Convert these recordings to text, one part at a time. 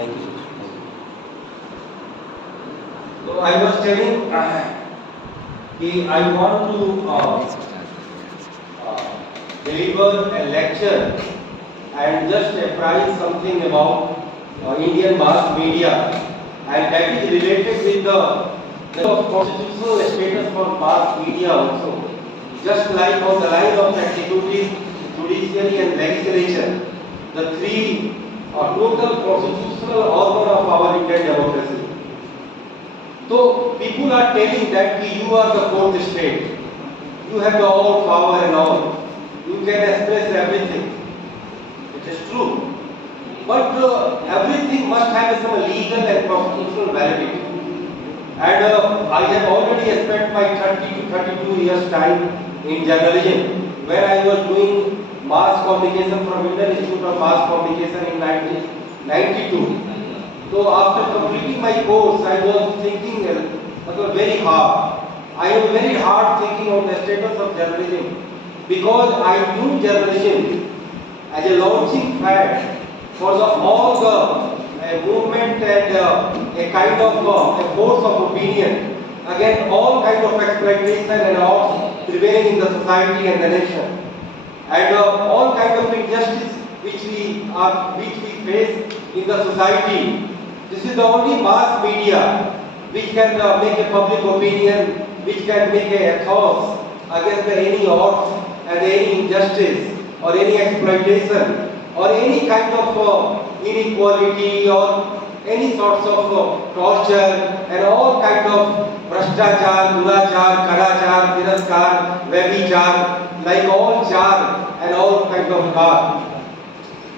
Thank you, sir. So I was telling I want to deliver a lecture and just apprise something about Indian mass media, and that is related with the constitutional status for mass media also. Just like on the line of executive, judiciary and legislature, the three total constitutional organ of our Indian democracy. So people are telling that you are the fourth state, you have the all power and all, you can express everything. It is true, but everything must have some legal and constitutional validity. And I have already spent my 30 to 32 years time in journalism, where I was doing mass communication from Indian Institute of Mass Communication in 1992. So after completing my course, I was thinking very hard. I was very hard thinking on the status of journalism, because I knew journalism as a launching pad for all the movement and a kind of a force of opinion against all kind of exploitation and all prevailing in the society and the nation, and all kind of injustice which we face in the society. This is the only mass media which can make a public opinion, which can make a thoughts against any odds and any injustice or any exploitation or any kind of inequality or any sorts of torture and all kind of bhrashtachar, durachar, kadachar, tiraskar, vyabichar, like all char and all kind of car.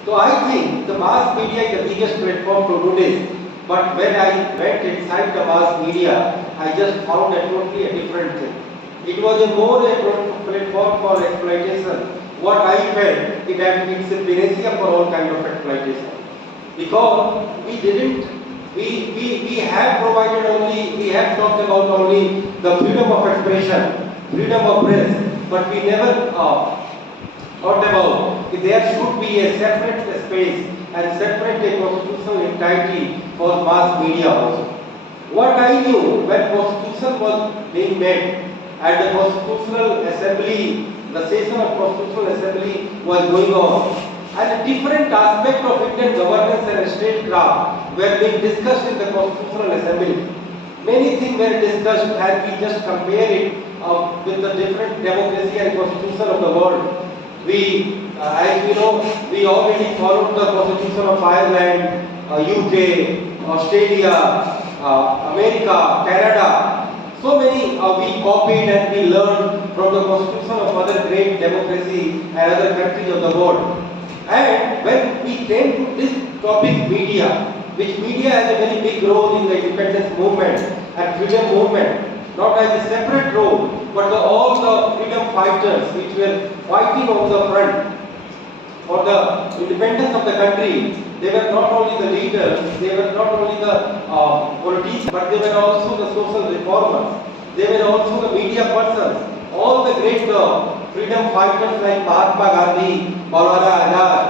So I think the mass media is the biggest platform to do this. But when I went inside the mass media, I just found a totally different thing. It was a more a platform for exploitation. What I felt is that it's a panacea for all kind of exploitation. Because we have provided only, we have talked about only the freedom of expression, freedom of press, but we never thought about if there should be a separate space and separate a constitutional entity for mass media also. What I knew when constitution was being made and the constitutional assembly, the session of constitutional assembly was going on, and different aspects of Indian governance and statecraft were being discussed in the constitutional assembly. Many things were discussed, and we just compare it with the different democracy and constitution of the world. As we know, we already followed the constitution of Ireland, UK, Australia, America, Canada. So many we copied and we learned from the constitution of other great democracy and other countries of the world. And when we came to this topic, media, which media has a very big role in the independence movement and freedom movement, not as a separate role, but all the freedom fighters which were fighting on the front for the independence of the country. They were not only the leaders, they were not only the politicians, but they were also the social reformers. They were also the media persons. All the great freedom fighters like Mahatma Gandhi, Maulana Azad,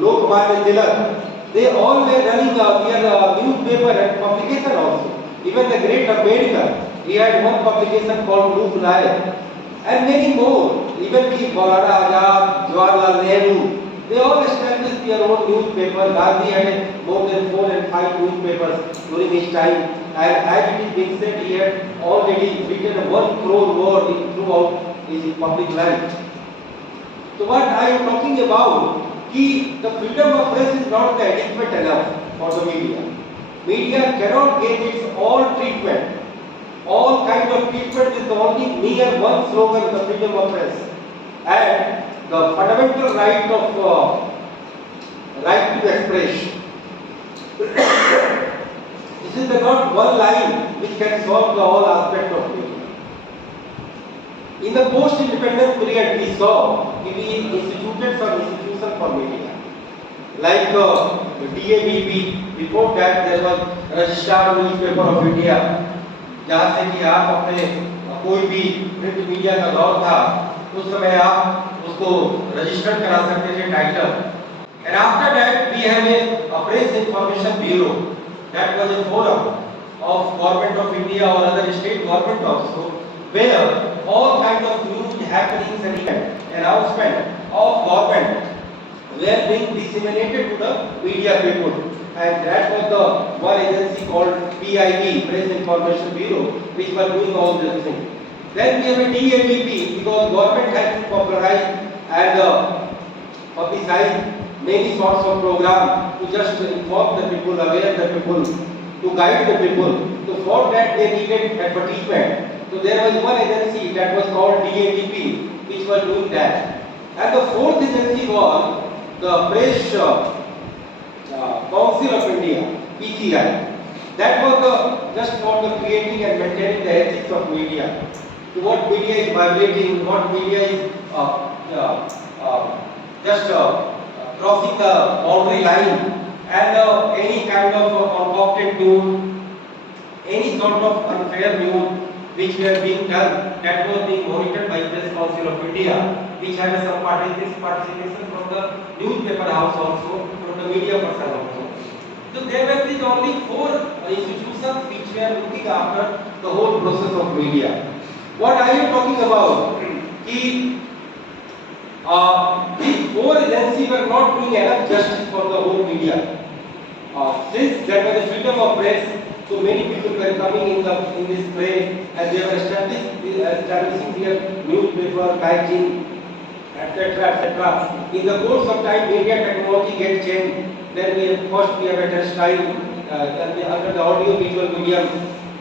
Lokmanya Tilak, they all were running their newspaper and publication also. Even the great Ambedkar, he had one publication called Look Rai, and many more. Even Maulana Azad, Jawaharlal Nehru, they all established their own newspaper. Gandhi had more than 4 and 5 newspapers during his time, and as it is being said, he had already written 1 crore word throughout his public life. So what I am talking about, the freedom of press is not adequate enough for the media. Media cannot get its all treatment. All kind of treatment is only mere one slogan, the freedom of press. And the fundamental right to express. This is not one line which can solve the whole aspect of media. In the post-independence period, we saw we instituted some institutions for media, like the DABP. Before that, there was Registrar Newspaper of India, जहाँ से कि आप अपने कोई भी print media का दौर था, उस समय आप उसको रजिस्टर्ड करा सकते थे title, And after that, we have a Press Information Bureau. That was a forum of Government of India or other state government also, where all kind of news happenings and announcement of government were being disseminated to the media people. And that was the one agency called PIB, Press Information Bureau, which was doing all these things. Then we have a DABP, because government has to popularize and publicize many sorts of program to just inform the people, aware the people, to guide the people. So for that they needed advertisement. So there was one agency that was called DABP, which was doing that. And the fourth agency was the Press Council of India, PCI. That was just for the creating and maintaining the ethics of media. So what media is violating, what media is just crossing the boundary line, and any kind of concocted news, any sort of unfair news which were being done, that was being monitored by Press Council of India, which had some participation from the newspaper house also, from the media person also. So there were these only four institutions which were looking after the whole process of media. What I am talking about is these four agencies were not doing enough justice for the whole media. Since there was a freedom of press, so many people were coming in this frame, and they were establishing their newspaper, magazine, etc., etc. In the course of time, media technology gets changed. Then we have a textile, under the audio visual medium,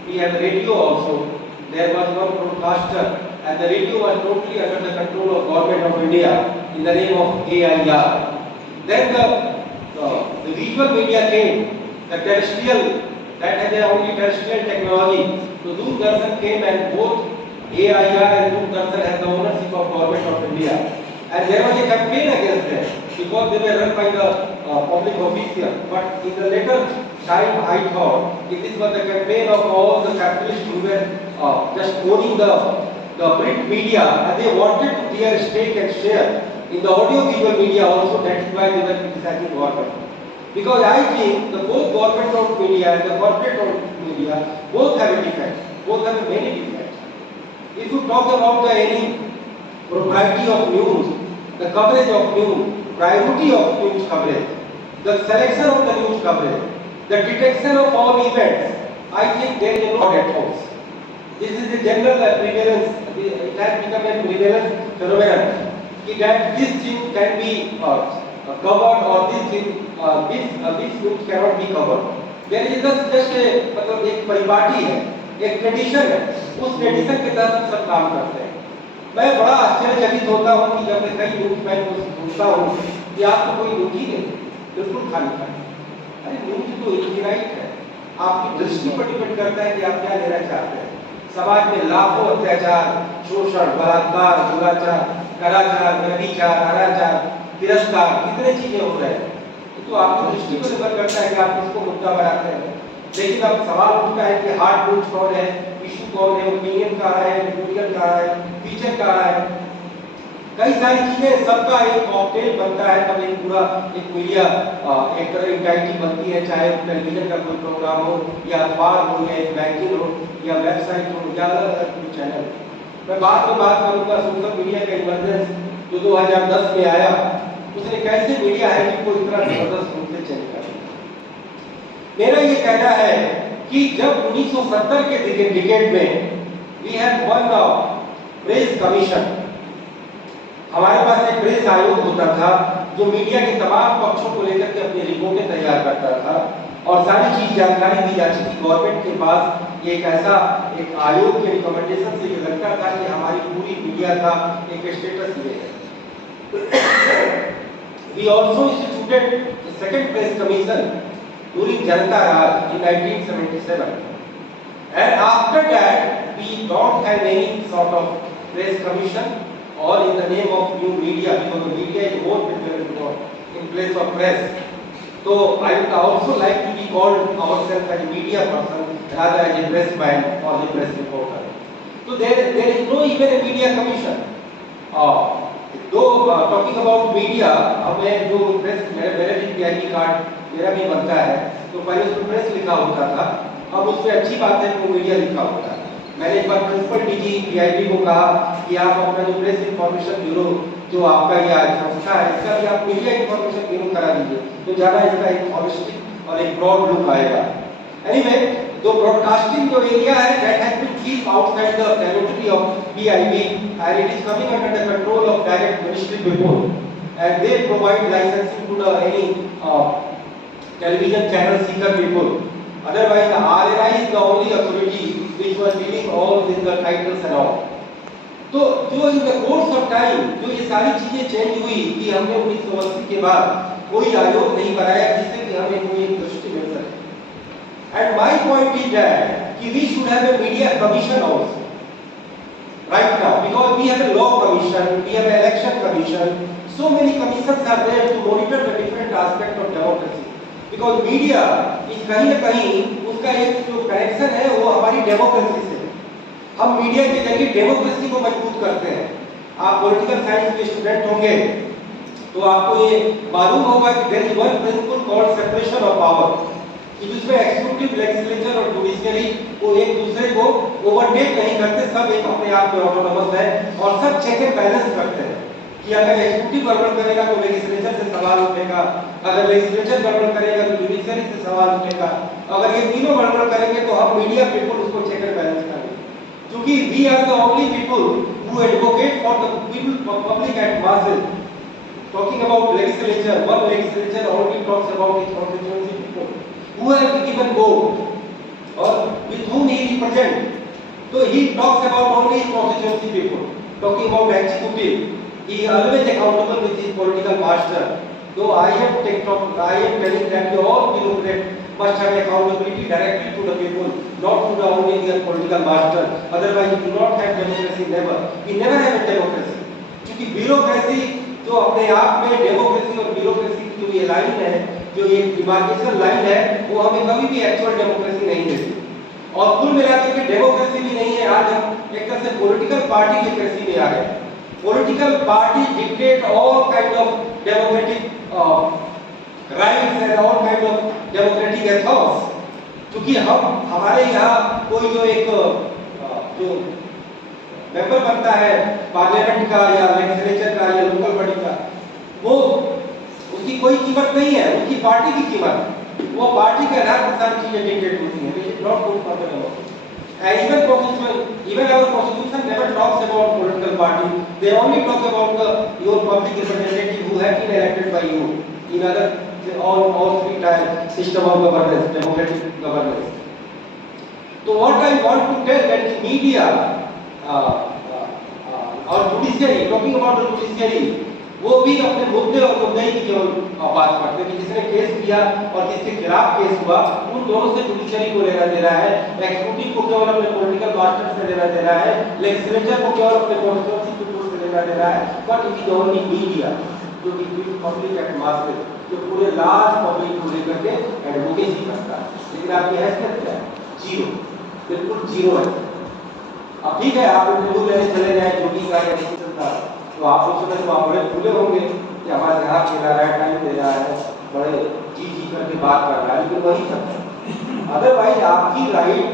we have radio also. There was one broadcaster, and the radio was totally under the control of Government of India in the name of AIR. Then the visual media came, the terrestrial, that had only terrestrial technology. So Doordarshan came, and both AIR and Doordarshan had the ownership of Government of India. And there was a campaign against them because they were run by the public officials. But in the later time, I thought it was the campaign of all the capitalists who were just owning the print media, and they wanted their stake and share in the audio-visual media also. That is why they were criticizing government. Because I think the both government-owned media and the corporate-owned media both have a defect. Both have many defects. If you talk about the any propriety of news, the coverage of news, priority of news coverage, the selection of the news coverage, the detection of all events, I think there is no at all. This is a general prevalence. It has become a prevalent phenomenon that this thing can be covered, or this thing, this news cannot be covered. There is just a मतलब एक परिपाटी है, एक tradition है, उस tradition के तहत सब काम करते हैं. मैं बड़ा आश्चर्यचकित होता हूँ कि जब मैं कई न्यूज मैं सुनता हूँ कि आपको कोई न्यूज ही नहीं, बिल्कुल खाली खाली. अरे न्यूज तो इनफिनाइट है. आपकी दृष्टि पर डिपेंड करता है कि आप क्या लेना चाहते हैं. समाज में लाखों अत्याचार, शोषण, बलात्कार, दुराचार, कदाचार, व्यभिचार, अनाचार, तिरस्कार, कितने चीजें हो रहे हैं. तो आपकी दृष्टि पर निर्भर करता है कि आप किसको मुद्दा बनाते हैं. लेकिन अब सवाल उठता है कि हार्ड न्यूज कौन है, इशू कौन है, ओपिनियन कहाँ है, एडिटोरियल कहाँ है, फीचर कहाँ है. कई सारी चीजें, सबका एक कॉकटेल बनता है, तब एक पूरा एक मीडिया एक तरह इंटाइटी बनती है. चाहे टेलीविजन का कोई प्रोग्राम हो, या अखबार हो, या एक मैगजीन हो, या वेबसाइट हो, या अलग अलग कोई चैनल. मैं बाद में बात करूँगा सोशल मीडिया का इमरजेंस जो 2010 में आया, उसने कैसे मीडिया हैबिट को इतना जबरदस्त रूप से चेंज कर दिया. मेरा ये कहना है कि जब 1970 के डिकेड में we have one press commission, हमारे पास एक प्रेस आयोग होता था जो मीडिया के तमाम पक्षों को लेकर के अपनी रिपोर्टें तैयार करता था, और सारी चीज जानकारी दी जाती थी गवर्नमेंट के पास. एक ऐसा एक आयोग के रिकमेंडेशन से ये लगता था कि हमारी पूरी मीडिया का एक स्टेटस ये है. We also instituted the second press commission during Janata Raj in 1977, and after that we don't have any sort of press commission or in the name of new media, because the media is more prevalent in place of press. So I would also like to be called ourselves as a media person rather as a press man or a press reporter. So there is no even a media commission. तो talking about media, अब मैं जो press मेरे भी PIB card मेरा भी बनता है, तो पहले उसमें प्रेस लिखा होता था, अब उसमें अच्छी बात है वो मीडिया लिखा होता है। मैंने एक बार प्रिंसिपल डीजी पीआईबी को कहा कि आप अपना जो प्रेस इंफॉर्मेशन ब्यूरो जो आपका यह संस्था है, इसका भी आप मीडिया इंफॉर्मेशन ब्यूरो करा दीजिए, तो ज़्यादा इसका एक हॉलिस्टिक और एक ब्रॉड लुक आएगा। एनीवे, तो ब्रॉडकास्टिंग जो एरिया है that has been kept outside the territory of PIB and it is coming under the control of direct ministry people, and they provide licensing to the any television channel seeker people. Otherwise, the RNI is the only authority which was dealing all with the titles and all. तो जो in the course of time जो ये सारी चीजें change हुई कि हमने 1980 के बाद कोई आयोग नहीं बनाया जिससे कि हमें कोई एक दृष्टि मिल सके। And my point is that we should have a media commission also right now, because we have a law commission, we have an election commission, so many commissions are there to monitor the different aspects of democracy, because media is कहीं न कहीं उसका एक जो connection है वो हमारी democracy से, हम मीडिया के जरिए डेमोक्रेसी को मजबूत करते हैं। आप पॉलिटिकल साइंस के स्टूडेंट होंगे तो आपको ये मालूम होगा कि there is one principle called separation of power, कि जिसमें एग्जीक्यूटिव, लेजिस्लेचर और जुडिशियरी वो एक दूसरे को ओवरटेक नहीं करते, सब एक अपने आप में ऑटोनोमस है और सब चेक एंड बैलेंस करते हैं कि अगर एग्जीक्यूटिव गड़बड़ करेगा तो लेजिस्लेचर से सवाल उठेगा, अगर लेजिस्लेचर गड़बड़ करेगा तो जुडिशियरी से सवाल उठेगा, अगर ये तीनों गड़बड़ करेंगे तो हम मीडिया पीपल उसको चेक एंड बैलेंस करेंगे, क्योंकि we are the only people who advocate for the people, public and masses. Talking about legislature, one legislature only talks about its constituency people who have given vote or with whom he represents. So he talks about only his constituency people. Talking about executive, he always accountable with his political master. Though I am telling that all bureaucrats must have accountability directly to the people, not to the only their political master. Otherwise, we do not have democracy. Never. We never have a democracy. क्योंकि bureaucracy जो अपने आप में democracy और bureaucracy की जो ये line है, जो ये डिमार्केशन लाइन है, वो हमें कभी भी एक्चुअल डेमोक्रेसी नहीं देती। और कुल मिलाकर के डेमोक्रेसी भी नहीं है। आज हम एक तरह से पॉलिटिकल पार्टी की कृषि में आ गए। Political party dictate all kind of democratic rights and all kind of democratic Ethos. क्योंकि हमारे यहाँ कोई जो एक जो मेंबर बनता है पार्लियामेंट का या लेजिस्लेचर का या लोकल बॉडी का, वो उसकी कोई कीमत नहीं है, उसकी पार्टी की कीमत, वो पार्टी के आधार पर सारी चीजें डिक्टेट होती हैं। This is not good for the democracy. Even our constitution never talks about political party. They only talk about your public representative who have been elected by you in other all three type system of governance, democratic governance. So what I want to tell that the media और judiciary, talking about the judiciary, वो भी अपने मुद्दे और मुद्दई की केवल बात करते हैं कि जिसने केस किया और जिसके खिलाफ केस हुआ उन दोनों से जुडिशियरी को लेना देना है, एक्जीक्यूटिव को केवल अपने पॉलिटिकल मास्टर से लेना देना है, लेजिस्लेचर को केवल अपने कॉन्स्टिट्यूएंसी पीपल से लेना देना है। But it is only media जो कि पब्लिक एट मासेस, जो पूरे लार्ज पब्लिक को लेकर के एडवोकेसी करता है। लेकिन आपकी हैसियत क्या है? जीरो, बिल्कुल जीरो है। अब ठीक है, आप इंटरव्यू लेने चले जाए जो भी का या चलता, तो आप लोग सोचते आप बड़े खुले होंगे कि हमारे यहाँ खिला रहा है, टाइम दे रहा है, बड़े जी करके बात कर रहा है, लेकिन वही सब। अदरवाइज आपकी राइट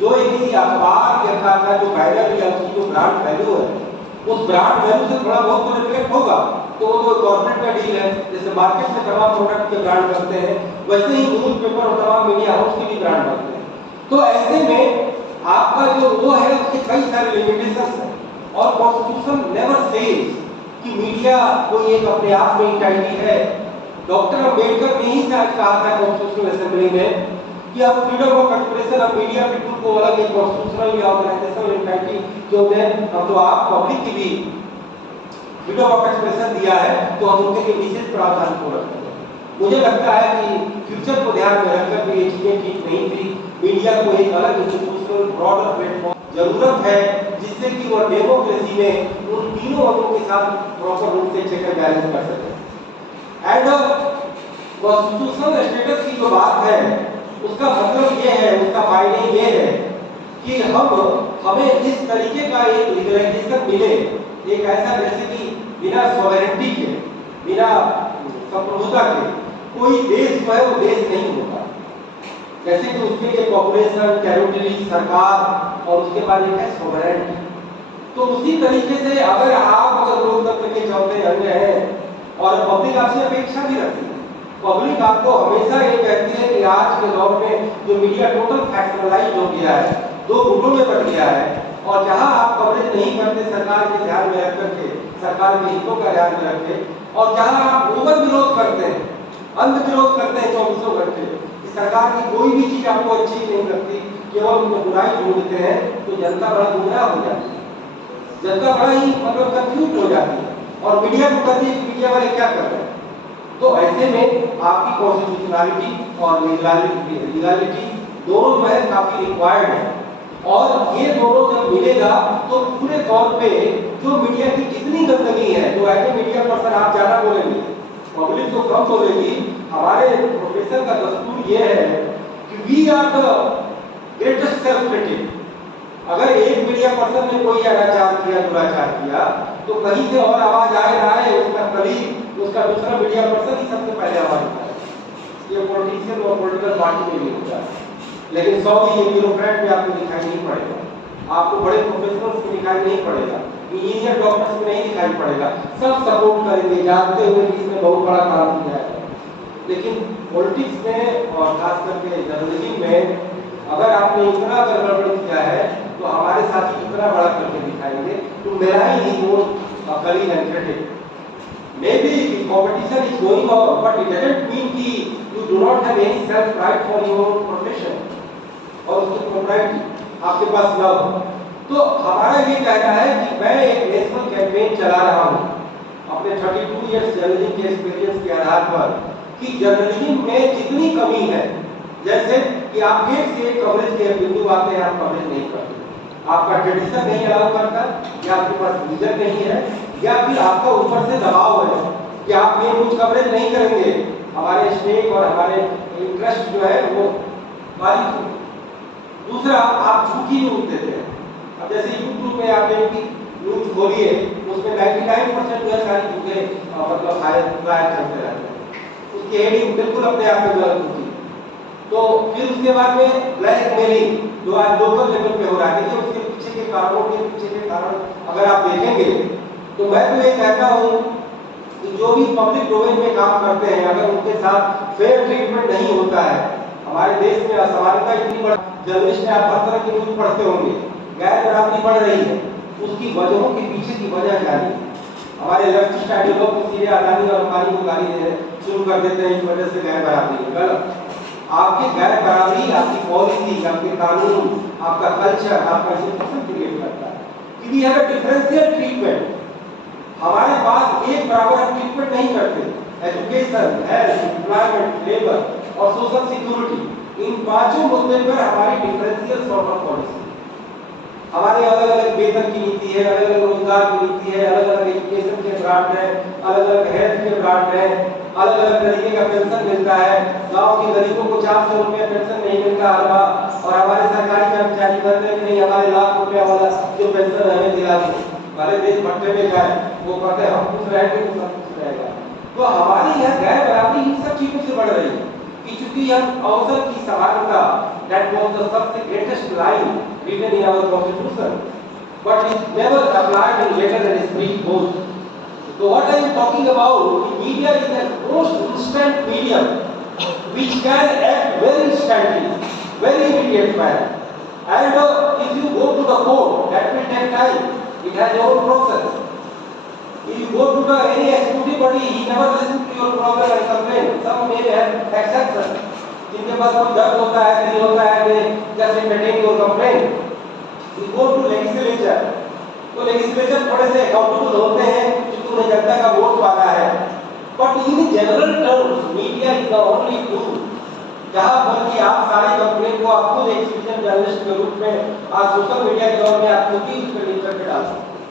जो एक किसी अखबार या का जो बैनर या उसकी जो ब्रांड वैल्यू है, उस ब्रांड वैल्यू से थोड़ा बहुत तो रिफ्लेक्ट होगा। तो वो तो गवर्नमेंट का डील है, जैसे मार्केट से तमाम प्रोडक्ट के ब्रांड बनते हैं, वैसे ही न्यूज पेपर और तमाम मीडिया हाउस के भी ब्रांड बनते हैं। तो ऐसे में आपका जो वो है उसके कई सारे लिमिटेशंस हैं और कॉन्स्टिट्यूशन नेवर सेज कि मीडिया कोई एक अपने आप में एंटिटी है। डॉक्टर अंबेडकर ने ही शायद कहा था कॉन्स्टिट्यूशनल असेंबली में कि आप freedom of expression of media people को अलग एक कॉन्स्टिट्यूशनल या ऑर्गेनाइजेशनल एंटिटी जो है, अब तो आप पब्लिक की भी फ्रीडम ऑफ एक्सप्रेशन दिया है, तो हम उनके लिए विशेष प्रावधान को रखते हैं। मुझे लगता है कि फ्यूचर को ध्यान में रखकर भी ये चीजें ठीक नहीं थी। मीडिया को एक अलग इंस्टीट्यूशनल ब्रॉडर प्लेटफॉर्म जरूरत है जिससे कि वो डेमोक्रेसी में उन तीनों अंगों के साथ प्रॉपर रूप से चेक एंड बैलेंस कर सके। एंड कॉन्स्टिट्यूशनल स्टेटस की जो बात है उसका मतलब ये है, उसका मायने ये है कि हम हमें इस तरीके का एक रिकग्निशन मिले, एक ऐसा जैसे कि बिना सॉवरेनिटी के, बिना संप्रभुता के कोई देश जो है वो देश नहीं होता। जैसे कि उसके लिए पॉपुलेशन, टेरिटरी, सरकार और उसके बाद एक है सॉवरेनिटी। तो उसी तरीके से अगर लोकतंत्र के चौथे अंग हैं और पब्लिक आपसे अपेक्षा भी रखती है, पब्लिक आपको हमेशा ये कहती है कि आज के दौर में जो मीडिया टोटल फैक्टराइज हो गया है, दो गुटों में बढ़ गया है, और जहां आप कवरेज नहीं करते सरकार के ध्यान में रख करके, सरकार के हितों का ध्यान में रखते, और जहां आप ओवर विरोध करते हैं, अंध विरोध करते हैं 24 घंटे, सरकार की कोई भी चीज आपको अच्छी नहीं लगती, केवल उनको बुराई ढूंढते हैं, तो जनता बड़ा गुमराह हो जाती है, जनता बड़ा ही मतलब कंफ्यूज हो जाती है, और मीडिया को कहती है मीडिया वाले क्या कर रहे हैं। तो ऐसे में आपकी कॉन्स्टिट्यूशनलिटी और लीगलिटी दोनों जो है काफी रिक्वायर्ड है, और ये दोनों जब मिलेगा तो पूरे तौर पे जो मीडिया की जितनी गंदगी है, जो ऐसे मीडिया पर्सन आप ज्यादा बोलेंगे, पब्लिक तो कम बोलेगी। हमारे प्रोफेसर का दस्तूर ये है कि we are the greatest self critic. अगर एक मीडिया पर्सन ने कोई अनाचार किया, दुराचार किया, तो कहीं से और आवाज आए ना आए, उसका कलीग, उसका दूसरा मीडिया पर्सन ही सबसे पहले आवाज उठाए। ये पॉलिटिशियन और पॉलिटिकल पार्टी में भी होता है, लेकिन 100 ये ब्यूरोक्रेट में आपको दिखाई नहीं पड़ेगा, आपको बड़े प्रोफेशनल्स में दिखाई नहीं पड़ेगा, इंजीनियर डॉक्टर्स में नहीं दिखाई पड़ेगा। सब सपोर्ट करेंगे जानते हुए कि इसने बहुत बड़ा काम किया है। लेकिन पॉलिटिक्स में और खास करके जर्नलिज्म में अगर आपने इतना गड़बड़ किया है तो हमारे साथी इतना बड़ा करके दिखाएंगे, तो मेरा ही वो colleague and critic. Maybe the competition is going on, but it doesn't mean कि you do not have any self pride for your profession और उसकी propriety आपके पास न हो। तो हमारा ये कहना है कि मैं एक नेशनल कैंपेन चला रहा हूँ अपने 32 इयर्स जर्नलिज्म के एक्सपीरियंस के आधार पर कि जर्नलिज्म में जितनी कमी है, जैसे कि आप एक से एक कवरेज के बिंदु आते हैं, आप कवरेज नहीं करते, आपका ट्रेडिशन नहीं अलाउ करता, या आपके पास विजन नहीं है, या फिर आपका ऊपर से दबाव है कि आप ये कुछ कवरेज नहीं करेंगे, हमारे स्टेक और हमारे इंटरेस्ट जो है वो बाधित हो। दूसरा, आप झूठी न्यूज देते हैं। अब जैसे यूट्यूब में आपने न्यूज खोलिए, उसमें 99% जो है सारी झूठे मतलब फायर चलते रहते हैं, उसकी हेडिंग बिल्कुल अपने आप में गलत होती है। तो फिर उसके बाद में ब्लैकमेलिंग जो आज लोकल लेवल पे हो रहा है, देखिए उसके पीछे के कारणों के पीछे के कारण अगर आप देखेंगे, तो मैं तो ये कहता हूँ कि जो भी पब्लिक डोमेन में काम करते हैं, अगर उनके साथ फेयर ट्रीटमेंट नहीं होता है, हमारे देश में असमानता इतनी बढ़, जर्नलिस्ट में आप हर तरह की न्यूज पढ़ते होंगे, गैर बराबरी बढ़ रही है, उसकी वजहों के पीछे की वजह क्या है? हमारे लेफ्टिस्ट आइडियोलॉजी को सीधे अदानी और अंबानी को गाली देने शुरू कर देते हैं, इस वजह से गैर बराबरी है। गलत। आपकी गैर बराबरी आपकी पॉलिसी, आपके कानून, आपका कल्चर, आपका इंस्टीट्यूशन क्रिएट करता है कि we have a differential treatment. हमारे पास एक बराबर हम ट्रीटमेंट नहीं करते। एजुकेशन, हेल्थ, एम्प्लॉयमेंट, लेबर और सोशल सिक्योरिटी, इन पांचों मुद्दे पर हमारी डिफरेंशियल सॉर्ट ऑफ पॉलिसी, हमारे अलग अलग वेतन की नीति है, अलग अलग रोजगार की नीति है, अलग अलग एजुकेशन के ब्रांड है, अलग अलग हेल्थ के ब्रांड है, अलग अलग तरीके का पेंशन मिलता है। गांव के गरीबों को 400 रुपया पेंशन नहीं मिलता हर बार, और हमारे सरकारी कर्मचारी कहते हैं कि नहीं, हमारे लाख रुपया वाला जो पेंशन हमें दिला दो, भले देश भट्टे में जाए, वो कहते हैं हम खुश रहेंगे तो सब खुश रहेगा। तो हमारी यह गैर बराबरी इन सब चीजों से बढ़ रही है कि चूंकि हम अवसर की समानता, that was the सबसे greatest line written in our constitution, but it never applied in letter and spirit both. So what I am talking about, the media is a most instant medium which can act very instantly, very immediate manner. And if you go to the court, that will take time. It has its own process. If you go to the any executive body, he never listens to your problem and complain. Some may have exceptions. जिनके पास कोई दर्द होता है, दिल होता है, they just entertain your complaint. You go to legislature, तो legislature थोड़े से accountable होते हैं क्योंकि उन्हें जनता का वोट पाना है. But in general terms, media is the only tool जहाँ पर कि आप सारे कंप्लेंट को आप खुद एक सिटीजन जर्नलिस्ट के रूप में आज सोशल मीडिया के दौर में आप खुद ही उस पर लिख करके डाल सकते हैं।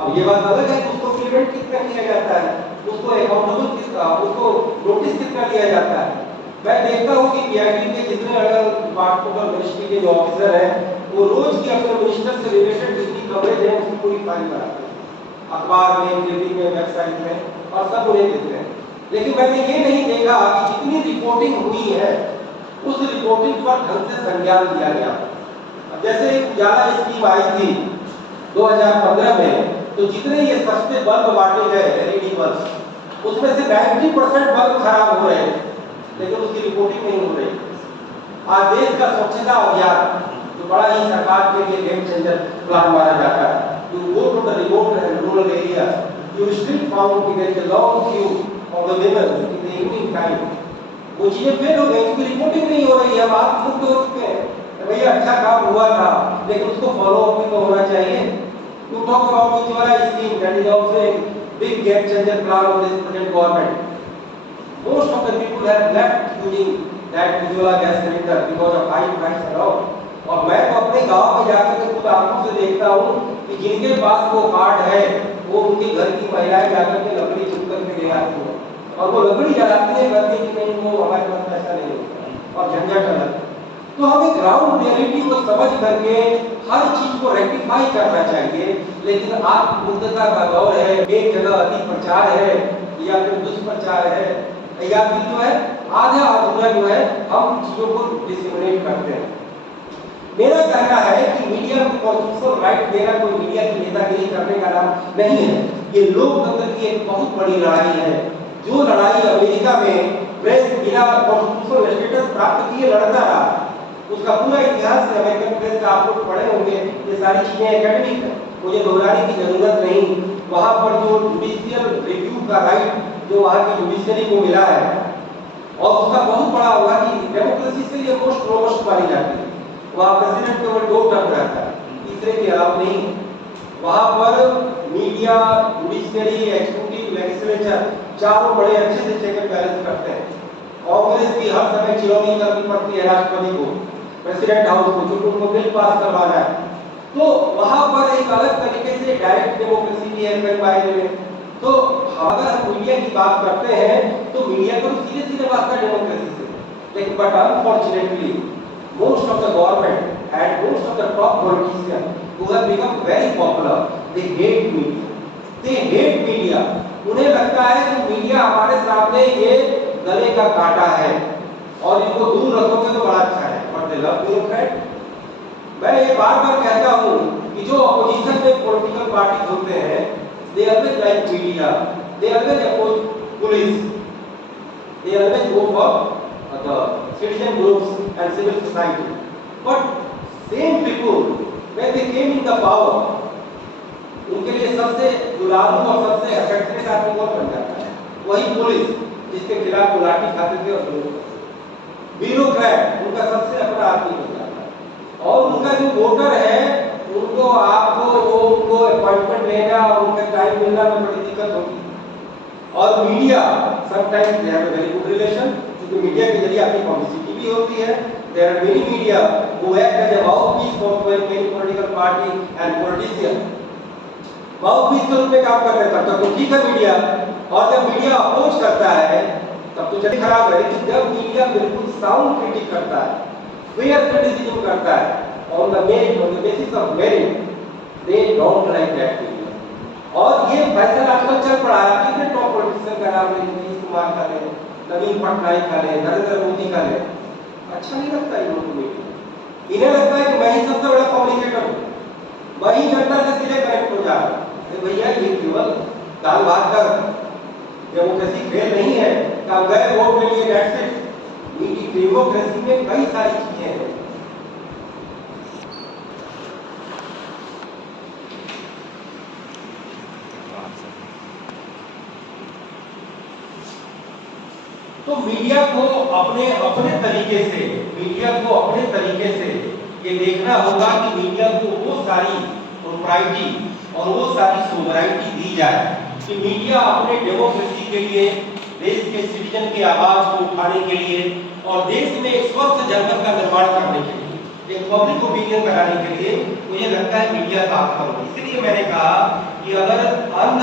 अब ये बात अलग है कि उसको प्रिवेंट कितना किया जाता है, उसको अकाउंटेबल कितना, उसको नोटिस कितना दिया जाता है। मैं देखता हूँ कि पीआईबी के जितने अलग डिपार्टमेंट और मिनिस्ट्री के जो ऑफिसर हैं, वो रोज की अपने मिनिस्टर से रिलेटेड जितनी कवरेज है उसकी पूरी फाइल बनाते हैं, अखबार में, टीवी में, वेबसाइट में, और सब उन्हें देते हैं। लेकिन मैंने ये नहीं देखा कि जितनी रिपोर्टिंग हुई है उस रिपोर्टिंग पर ढंग से संज्ञान दिया गया। जैसे एक उजाला स्कीम आई थी 2015 में, तो जितने ये सस्ते बल्ब बांटे गए एलईडी बल्ब, उसमें से 90% बल्ब खराब हो रहे हैं, लेकिन उसकी रिपोर्टिंग नहीं हो रही। आज देश का स्वच्छता अभियान जो बड़ा ही सरकार के लिए गेम चेंजर प्लान माना जाता है, you go to the remote and rural area, you still found कि there is a long queue of the women in the evening time. वो चीजें फेल हो गई क्योंकि रिपोर्टिंग नहीं हो रही है। हम आप मुक्त हो चुके हैं, भैया अच्छा काम हुआ था, लेकिन उसको फॉलो अप भी तो होना चाहिए। You talk about Ujjwala scheme, that is also a big game changer plan of this present government. Most of the people have left using that Ujjwala gas cylinder because of high price and all. और मैं तो अपने गांव में जाकर के खुद आंखों से देखता हूँ कि जिनके पास वो कार्ड है वो उनके घर की महिलाएं जाकर के लकड़ी चुन करके ले आती हैं, और वो लकड़ी जलाती है, कहती है कि नहीं वो हमारे पास पैसा नहीं होता, और झंझट अलग। तो हमें ग्राउंड रियलिटी को समझ करके हर चीज को रेक्टिफाई करना चाहिए। लेकिन आप मुद्दता का दौर है, एक जगह अधिक प्रचार है या फिर दुष्प्रचार है, या फिर जो है आधा अधूरा जो है हम चीजों को डिस्क्रिमिनेट करते हैं। मेरा कहना है कि मीडिया को कॉन्स्टिट्यूशनल राइट देना कोई मीडिया की नेतागिरी करने का नाम नहीं है। ये लोकतंत्र की एक बहुत बड़ी लड़ाई है। जो लड़ाई अमेरिका में प्रेस बिना कॉन्स्टिट्यूशनल स्टेटस प्राप्त किए लड़ता रहा, उसका पूरा इतिहास अमेरिकन प्रेस का आप लोग पढ़े होंगे। ये सारी चीजें एकेडमिक है, मुझे दोहराने की जरूरत नहीं। वहां पर जो जुडिशियल रिव्यू का राइट जो वहां की जुडिशरी को मिला है, और उसका बहुत बड़ा हुआ कि डेमोक्रेसी से ये मोस्ट रोबस्ट मानी जाती है। वहां प्रेसिडेंट केवल 2 टर्म रहता है, तीसरे के अलावा नहीं। वहां पर मीडिया, जुडिशरी, एग्जीक्यूटिव, लेजिस्लेचर चारों बड़े अच्छे से चेक एंड बैलेंस करते हैं। कांग्रेस की हर समय चिरौनी करनी पड़ती है राष्ट्रपति को, प्रेसिडेंट हाउस को, जो उनको बिल पास करवाना है। तो वहां पर एक अलग तरीके से डायरेक्ट डेमोक्रेसी भी है कई मायने में। तो अगर हम मीडिया की बात करते हैं तो मीडिया को सीधे सीधे वास्ता डेमोक्रेसी से, लेकिन but unfortunately most of the government and most of the top politicians who have become very popular, they hate media. They hate media. उन्हें लगता है कि मीडिया हमारे सामने ये गले का कांटा है और इनको दूर रखोगे तो बड़ा अच्छा है। But they love bureaucrat. मैं ये बार-बार कहता हूँ कि जो अपोजिशन में पॉलिटिकल पार्टी होते हैं, they always like media. They always oppose police. They always go for the citizen groups and civil society. But same people, when they came in the power, उनके लिए सबसे दुलारू और सबसे अफेक्टेड आदमी कौन बन जाता है? वही पुलिस, जिसके खिलाफ वो लाठी खाते थे और ब्यूरोक्रेट उनका सबसे अपना आदमी बन जाता है। और उनका जो वोटर है उनको आपको उनको अपॉइंटमेंट लेना और उनका टाइम मिलना में बड़ी दिक्कत होती है। और media sometimes they have a very good relation, क्योंकि मीडिया के जरिए आपकी पब्लिसिटी भी होती है। There are many media who act as a mouthpiece for many political party and politicians. Mouthpiece के रूप में काम करते हैं, तब तो ठीक है मीडिया। और जब मीडिया अप्रोच करता है तब तो चलिए खराब है। लेकिन जब मीडिया बिल्कुल साउंड क्रिटिक करता है, फेयर क्रिटिसिज्म करता है, on the merit, on the basis of merit, they don't like that media. और ये फैशन आजकल चल पड़ा है। कितने टॉप पॉलिटिशियन का नाम लें, नीतीश कुमार का लें, नवीन पटनायक का लें, नरेंद्र मोदी का लें, अच्छा नहीं लगता इन लोगों को। इन्हें लगता है कि मैं ही सबसे बड़ा कम्युनिकेटर हूँ, मैं ही जनता से सीधे कनेक्ट हो जा रहा हूँ। भैया ये केवल दाल भात का डेमोक्रेसी खेल नहीं है कि आप गए वोट के लिए दैट्स इट। डेमोक्रेसी में कई सारी चीजें हैं। तो मीडिया को अपने तरीके से ये देखना होगा कि मीडिया को वो सारी प्रोप्राइटी और वो सारी सोवराइटी दी जाए कि मीडिया अपने डेमोक्रेसी के लिए, देश के सिटीजन के आवाज को उठाने के लिए और देश में एक स्वस्थ जनमत का निर्माण करने के लिए, एक पब्लिक ओपिनियन कराने के लिए मुझे लगता है मीडिया ताकतवर है। इसलिए मैंने कहा कि अगर अंध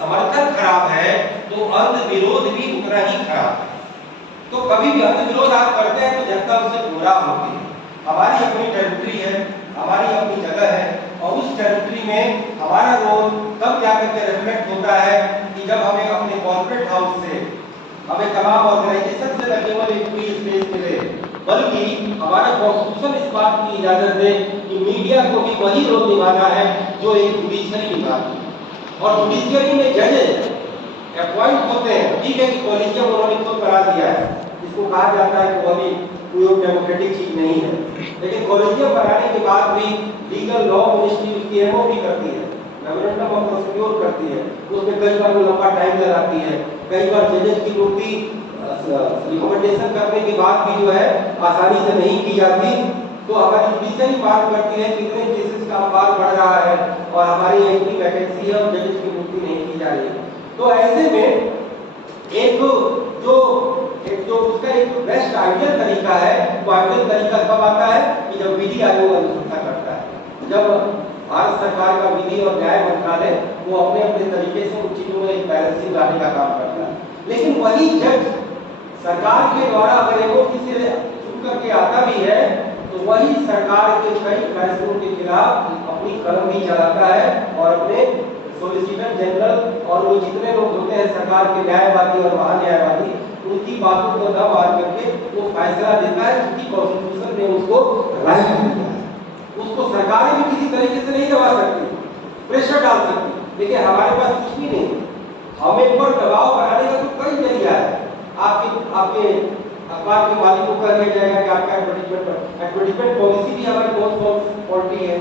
समर्थन खराब है तो अंध विरोध भी उतना ही खराब है। तो कभी भी अंध विरोध आप करते हैं तो जनता उससे गुमराह होती है। हमारी अपनी टेरिटरी है, हमारी अपनी जगह है और उस टेरिटरी में हमारा रोल तब जाकर के रिफ्लेक्ट होता है कि जब हमें अपने कॉर्पोरेट हाउस से हमें तमाम ऑर्गेनाइजेशन से न केवल एक फ्री स्पेस मिले, बल्कि हमारा कॉन्स्टिट्यूशन इस बात की इजाजत दे कि मीडिया को भी वही रोल निभाना है जो एक जुडिशरी निभाती है। और जुडिशरी में जजेस अपॉइंट होते हैं, ठीक है कि कॉलेजियम उन्होंने खुद करा दिया है, इसको कहा जाता है कि वो भी कोई डेमोक्रेटिक चीज नहीं है, लेकिन कॉलेजियम बनाने के बाद भी लीगल लॉ मिनिस्ट्री उसकी एमओपी करती है, मेमोरेंडम ऑफ प्रोसीड्योर करती है, उसमें कई बार वो लंबा टाइम लगाती है, कई बार जजेस की नियुक्ति रिकमेंडेशन करने के बाद भी जो है आसानी से नहीं की जाती। तो हमारी जुडिशरी बात करती है कितने केसेस का अखबार बढ़ रहा है और हमारी इतनी वैकेंसी है और जजेस की नियुक्ति नहीं की जा रही है। तो ऐसे में एक जो उसका एक बेस्ट आइडियल तरीका है, वो आइडियल तरीका कब आता है कि जब विधि आयोग अनुशंसा करता है, जब भारत सरकार का विधि और न्याय मंत्रालय वो अपने अपने तरीके से उन चीजों में एक बैलेंसिंग लाने का काम करता है। लेकिन वही जज सरकार के द्वारा अगर एमओपी से चुन करके आता भी है तो वही सरकार के कई फैसलों के खिलाफ अपनी कलम भी चलाता है और अपने सॉलिसिटर जनरल और वो जितने लोग होते हैं सरकार के न्यायवादी और महान्यायवादी उनकी बातों को न मान करके वो फैसला देता है क्योंकि कॉन्स्टिट्यूशन ने उसको राइट दिया है। उसको सरकारें भी किसी तरीके से नहीं दबा सकती, प्रेशर डाल सकती, लेकिन हमारे पास कुछ भी नहीं। हमें पर दबाव बनाने का तो कई जरिया है। आपके अखबार के मालिक को कह दिया जाएगा कि आपका एडवर्टीजमेंट पॉलिसी भी हमारी बहुत फॉल्टी है।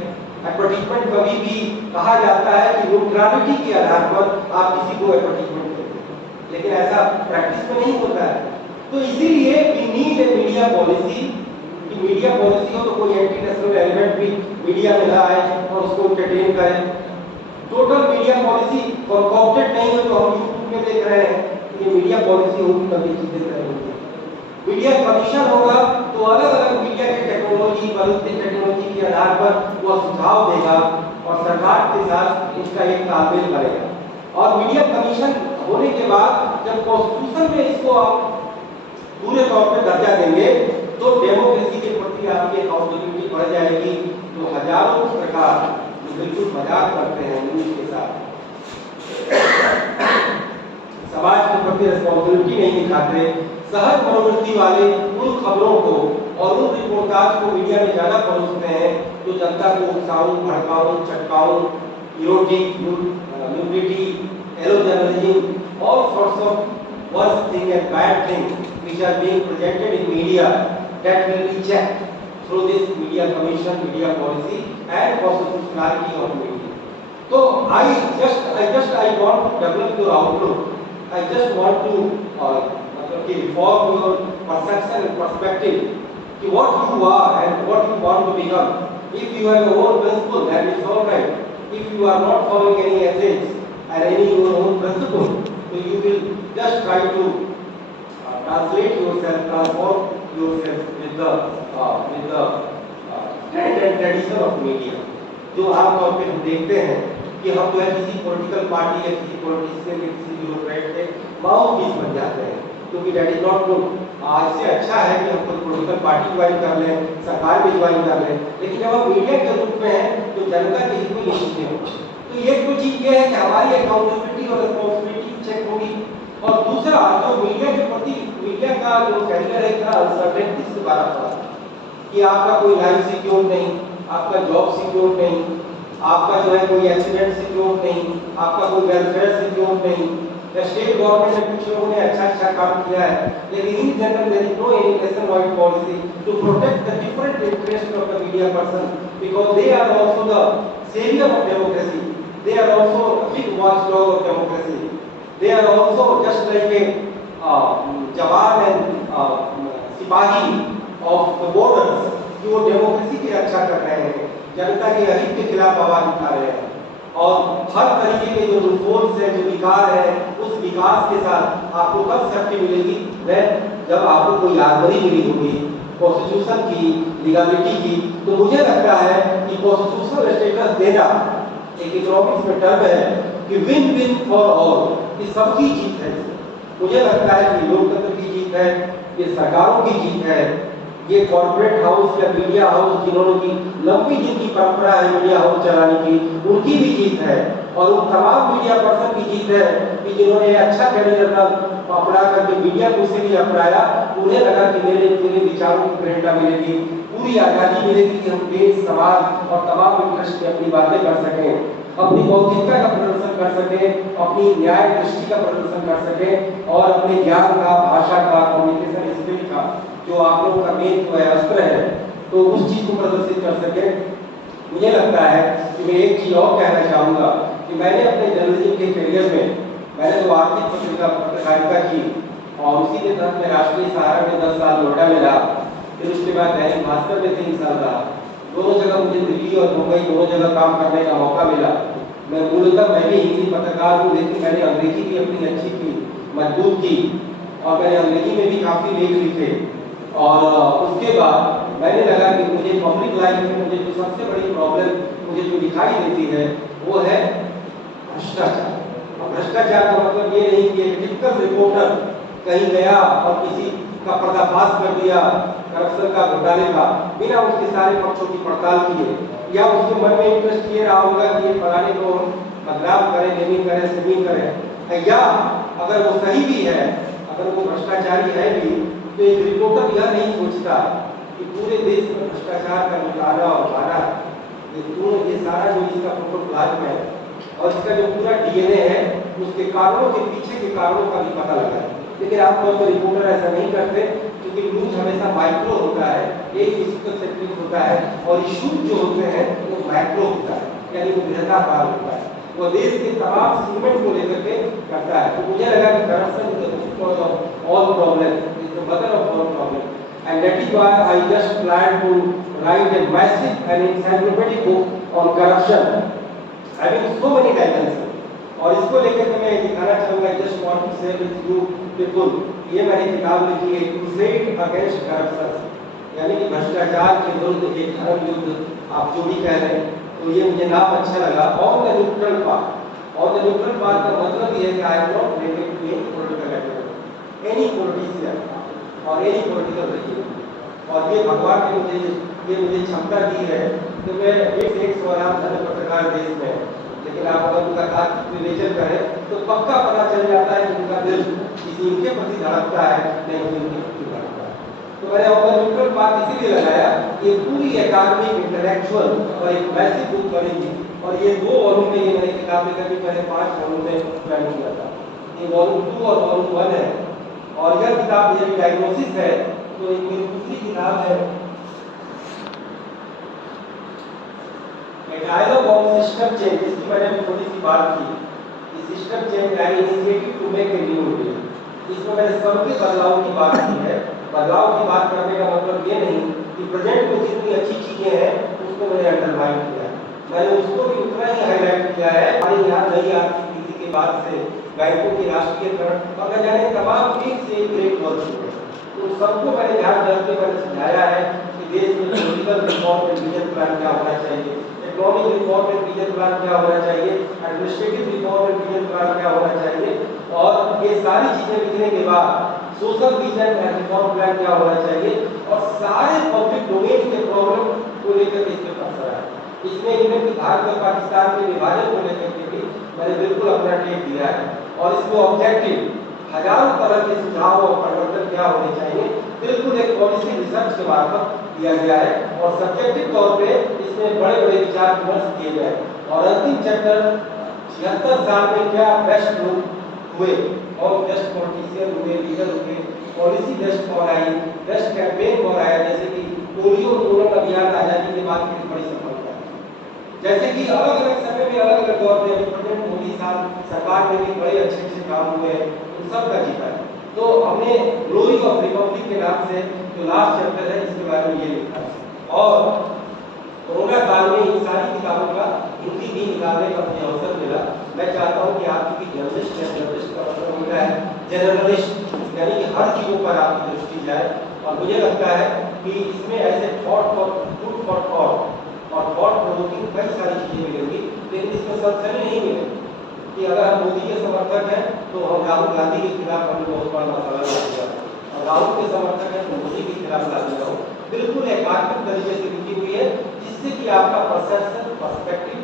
एडवर्टीजमेंट कभी भी कहा जाता है कि न्यूट्रलिटी के आधार पर आप किसी को एडवर्टीजमेंट देते हैं, लेकिन ऐसा प्रैक्टिस में नहीं होता है। तो इसीलिए we need a media policy, कि मीडिया पॉलिसी हो तो कोई एंटी नेशनल एलिमेंट भी मीडिया में ना आए और उसको एंटरटेन करे। टोटल मीडिया पॉलिसी कॉन्कॉक्टेड नहीं हो तो हम यूट्यूब में देख रहे हैं, ये मीडिया पॉलिसी होगी तभी चीजें करेंगे। मीडिया कमीशन होगा तो अलग अलग मीडिया की टेक्नोलॉजी बढ़ती टेक्नोलॉजी के आधार पर वह सुझाव देगा और सरकार के साथ इसका एक तालमेल बनेगा। और मीडिया कमीशन होने के बाद जब कॉन्स्टिट्यूशन में इसको आप पूरे तौर पर दर्जा देंगे तो डेमोक्रेसी के प्रति आपकी अकाउंटेबिलिटी बढ़ जाएगी। तो हजारों सरकार जो बिल्कुल मजाक करते हैं न्यूज के साथ, समाज के प्रति रिस्पॉन्सिबिलिटी नहीं दिखाते, सहज मनोवृत्ति वाले उन खबरों को और उन रिपोर्टाज को मीडिया में ज्यादा परोसते हैं जो जनता को उकसाऊं, भड़काऊं, चटकाऊं, erotic, nudity, yellow journalism, all sorts of worst thing and bad things which are being presented in media that will be checked through this media commission, media policy and constitutionality of media. So I want to develop your outlook. I just want to reform your perception and perspective कि what you are and what you want to become. If you have your own principle, that is all right. If you are not following any ethics and any your own principle, so you will just try to translate yourself, transform yourself with the trend and tradition of media. जो आमतौर पे हम देखते हैं कि हम जो है किसी पॉलिटिकल पार्टी या किसी पॉलिटिशियन या किसी ब्यूरोक्रेट से माउथपीस बन जाते हैं, क्योंकि दैट इज नॉट गुड। इससे अच्छा है कि हम कोई पॉलिटिकल पार्टी ज्वाइन कर लें, सरकार भी ज्वाइन कर लें, लेकिन जब हम मीडिया के रूप में हैं तो जनता के हित में निश्चित नहीं होगा। तो ये तो चीज ये है कि हमारी अकाउंटेबिलिटी और रिस्पॉन्सिबिलिटी चेक होगी। और दूसरा जो मीडिया के प्रति मीडिया का जो कैरियर है इतना अनसर्टेनिटी से भरा पड़ा कि आपका कोई लाइफ सिक्योर नहीं, आपका जॉब सिक्योर नहीं, आपका जो है कोई एक्सीडेंट सिक्योर नहीं, आपका कोई वेलफेयर सिक्योर नहीं। स्टेट गवर्नमेंट ने कुछ लोगों ने अच्छा काम किया है, लेकिन in general there is no any nation wide policy to protect the different interest of the media person because they are also the saviour of democracy, they are also a big watchdog of democracy, they are also just like a jawan and sipahi of the borders, जो democracy की रक्षा कर रहे हैं, जनता के हित के खिलाफ आवाज उठा रहे हैं और हर तरीके के जो रिफॉर्म्स है, जो विकास है, उस विकास के साथ आपको कब सेफ्टी मिलेगी जब आपको कोई आर्मरी मिली होगी कॉन्स्टिट्यूशन की, लीगलिटी की। तो मुझे लगता है कि कॉन्स्टिट्यूशनल स्टेटस देना एक इकोनॉमिक्स में टर्म है कि विन विन फॉर ऑल, ये सबकी जीत है। मुझे लगता है कि लोकतंत्र की जीत है, ये सरकारों की जीत है, ये कॉर्पोरेट हाउस या मीडिया हाउस जिन्होंने की लंबी जिनकी परंपरा है मीडिया हाउस चलाने की, उनकी भी जीत है। और उन तमाम मीडिया पर्सन की जीत है कि जिन्होंने अच्छा कैरियर अपना करके मीडिया को इसीलिए अपनाया, उन्हें लगा कि मेरे विचारों की प्रेरणा मिलेगी, पूरी आज़ादी मिलेगी कि हम देश समाज और तमाम इंटरेस्ट में अपनी बातें कर सकें, अपनी बौद्धिकता का प्रदर्शन कर सकें, अपनी न्याय दृष्टि का प्रदर्शन कर सकें और अपने ज्ञान का, भाषा का, कम्युनिकेशन स्किल का जो आप लोगों का मेन जो है अस्त्र है, तो उस चीज को प्रदर्शित कर सके। मुझे लगता है कि मैं एक चीज और कहना चाहूँगा कि मैंने अपने जर्नलिज्म के करियर में मैंने तो आर्थिक पत्रकारिता की और उसी के तहत मैं राष्ट्रीय सहारा में 10 साल नोएडा में रहा, फिर उसके बाद दैनिक भास्कर में 3 साल रहा। दोनों जगह मुझे दिल्ली और मुंबई दोनों जगह काम करने का मौका मिला। मैं मूलतः मैं भी हिंदी पत्रकार हूँ, लेकिन मैंने अंग्रेजी भी अपनी अच्छी की, मजबूत की और मैंने अंग्रेजी में भी काफ़ी लेख लिखे। और उसके बाद मैंने लगा कि मुझे पब्लिक लाइफ में मुझे जो सबसे बड़ी प्रॉब्लम मुझे जो दिखाई देती है वो है भ्रष्टाचार। भ्रष्टाचार का मतलब ये नहीं कि एक टिपिकल रिपोर्टर कहीं गया और किसी का पर्दाफाश कर दिया करप्शन का, घोटाले का, बिना उसके सारे पक्षों की पड़ताल किए, या उसके मन में इंटरेस्ट ये रहा होगा कि ये फलाने को बदनाम करें, नेमिंग करें, स्मीमिंग करें, या अगर वो सही भी है, अगर वो भ्रष्टाचारी है भी, तो एक रिपोर्टर यह नहीं सोचता कि पूरे देश में भ्रष्टाचार का निकाला और मारा, ये सारा जो इसका प्रोटोप्लाज्म है और इसका जो पूरा डीएनए है, उसके कारणों के पीछे के कारणों का भी पता लगा है। लेकिन आप लोग तो रिपोर्टर ऐसा नहीं करते, क्योंकि न्यूज हमेशा माइक्रो होता है, एक इशू सेंट्रिक होता है, और इशू जो होते हैं वो माइक्रो होता है, यानी वो बृहदाकार होता है, वो देश के तमाम सेगमेंट को लेकर के करता है। तो मुझे लगा कि corruption is the root of all problem, is the mother of all problem, and that is why I just plan to write a massive and encyclopedic book on corruption having so many dimensions। और इसको लेकर के मैं दिखाना चाहूँगा, just want to share with you people, ये मैंने किताब लिखी है क्रूसेड अगेंस्ट करप्शन, यानी कि भ्रष्टाचार के विरुद्ध एक धर्म युद्ध, आप जो भी कह रहे हैं, तो ये मुझे नाम अच्छा लगा। On the neutral path, on the neutral path का मतलब ये है कि I am not related to any political activity, any politician और एनी पॉलिटिकल रेजिम, और ये भगवान ने मुझे क्षमता दी है कि मैं एक स्वराम धर्म पत्रकार देश में, लेकिन आप अगर उनका कार्य विवेचन करें तो पक्का पता चल जाता है कि उनका दिल किसी इनके प्रति धड़कता है, नहीं उनके प्रति धड़कता है। तो मैंने ऑन द न्यूट्रल पाथ इसीलिए लगाया, ये पूरी एकेडमिक इंटेलेक्चुअल और एक मैसिव बुक बनेगी, और ये 2 वॉल्यूम में ये मैंने किताब लेकर के पहले 5 वॉल्यूम में प्लान किया था, ये वॉल्यूम 2 और वॉल्यूम 1 है। और यह किताब मेरी डायग्नोसिस है, तो एक मेरी दूसरी किताब है डायलॉग ऑन सिस्टम चेंज, जिसकी मैंने थोड़ी सी बात की, system change and initiative to make a new India. इसमें मैंने सबके बदलाव की बात की है। बदलाव की बात करने का मतलब ये नहीं कि प्रेजेंट में जितनी अच्छी चीजें हैं उसको मैंने अंडरलाइन किया है, मैंने उसको भी उतना ही हाईलाइट किया है। हमारे यहाँ नई आर्थिक नीति के बाद से बैंकों की राष्ट्रीयकरण और न जाने तमाम एक से एक ग्रेट वर्क हुए, तो सबको मैंने ध्यान रखते मैंने समझाया है कि देश में political reform and vision plan क्या होना चाहिए, economic reform and vision plan क्या होना चाहिए, administrative reform and vision plan क्या होना चाहिए, और ये सारी चीजें लिखने के बाद social vision and reform plan क्या होना चाहिए, और सारे पब्लिक डोमेन के प्रॉब्लम को लेकर इसमें फंसा है। इसमें इवन कि भारत और पाकिस्तान के विभाजन को लेकर के भी मैंने बिल्कुल अपना टेक दिया है, और इसमें ऑब्जेक्टिव हजारों तरह के सुझाव और परिवर्तन क्या होने चाहिए बिल्कुल एक पॉलिसी रिसर्च के मार्फत दिया गया है, और सब्जेक्टिव तौर पे इसमें बड़े बड़े विचार विमर्श किए गए। और अंतिम चैप्टर 76 साल में क्या बेस्ट लोग हुए, और बेस्ट पॉलिटिशियन हुए, लीडर हुए, पॉलिसी बेस्ट कौन आई, बेस्ट कैंपेन कौन आया, जैसे कि पोलियो उन्मूलन अभियान आजादी के बाद की बड़ी सफलता है, जैसे कि अलग अलग समय में अलग अलग दौर में प्रेसिडेंट मोदी साहब सरकार में भी बड़े अच्छे अच्छे काम हुए हैं, उन सब का जीता है। तो हमने ग्लोरी ऑफ रिपब्लिक के नाम से जो लास्ट चैप्टर है इसके बारे में ये लिखा है, और कोरोना काल में इन सारी किताबों का हिंदी भी निकालने का मुझे अवसर मिला। मैं चाहता हूँ कि आपकी जर्नलिस्ट है, जर्नलिस्ट का मतलब होता है जनरलिस्ट, यानी कि हर चीज़ों पर आपकी दृष्टि जाए, और मुझे लगता है कि इसमें ऐसे thought for food for thought और थॉट प्रोवोकिंग कई सारी चीज़ें मिलेंगी, लेकिन इसमें सनसनी नहीं मिलेगी कि अगर हम मोदी के समर्थक हैं तो हम राहुल गांधी के खिलाफ हमें बहुत बड़ा मसला लग गया, और राहुल के समर्थक हैं तो मोदी के खिलाफ लग गया हो। बिल्कुल एकात्मक तरीके से लिखी हुई है, जिससे कि आपका परसेप्शन पर्सपेक्टिव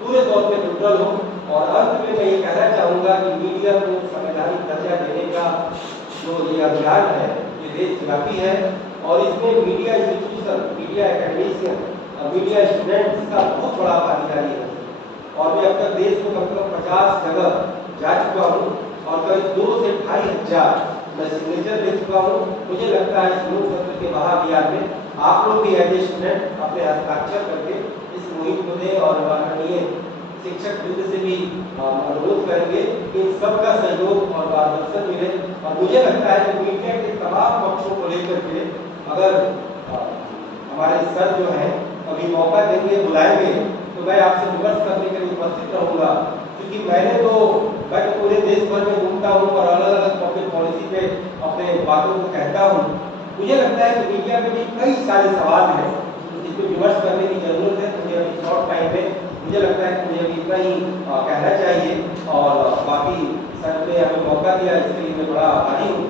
पूरे तौर पे न्यूट्रल हो। और अंत में मैं ये कहना चाहूँगा कि मीडिया को संवैधानिक दर्जा देने का जो ये अभियान है, ये देशव्यापी है और इसमें मीडिया इंस्टीट्यूशन, मीडिया एकेडमिशियन और मीडिया स्टूडेंट्स का बहुत बड़ा भागीदारी है। और मैं अब तक देश में कम से कम 50 जगह जा चुका हूँ और करीब 2 से 2,500 मैं सिग्नेचर दे चुका हूँ। मुझे लगता है इस लोकतंत्र के महाअभियान में आप लोग भी एज ए स्टूडेंट अपने हस्ताक्षर करके इस मुहिम को दें और माननीय शिक्षक वृंद से भी अनुरोध करेंगे कि इन सबका सहयोग और मार्गदर्शन मिले। और मुझे लगता है कि मीडिया के तमाम पक्षों को लेकर के अगर हमारे सर जो हैं कभी मौका देंगे, बुलाएंगे, तो मैं आपसे विमर्श करने के लिए उपस्थित रहूँगा। क्योंकि मैं तो पूरे देश भर में घूमता हूँ और अलग अलग पब्लिक पॉलिसी पे अपने बातों को कहता हूँ। मुझे लगता है कि मीडिया में भी कई सारे सवाल हैं जिसको विमर्श करने की जरूरत है। मुझे अभी शॉर्ट टाइम में मुझे लगता है कि मुझे अभी इतना ही कहना चाहिए और बाकी सर ने हमें मौका दिया, इसके लिए मैं बड़ा आभारी हूँ।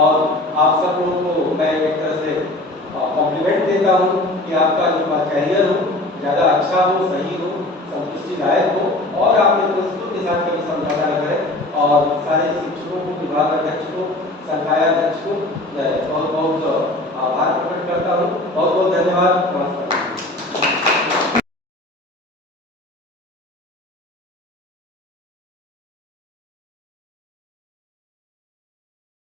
और आप सब लोगों को मैं एक तरह से कॉम्प्लीमेंट देता हूँ कि आपका जो कैरियर हो ज़्यादा अच्छा हो, सही हो, संतुष्टिदायक हो और आप अपने दोस्तों के साथ कभी समझौता न करें। और सारे शिक्षकों को, विभाग अध्यक्ष को, संकाय अध्यक्ष को बहुत बहुत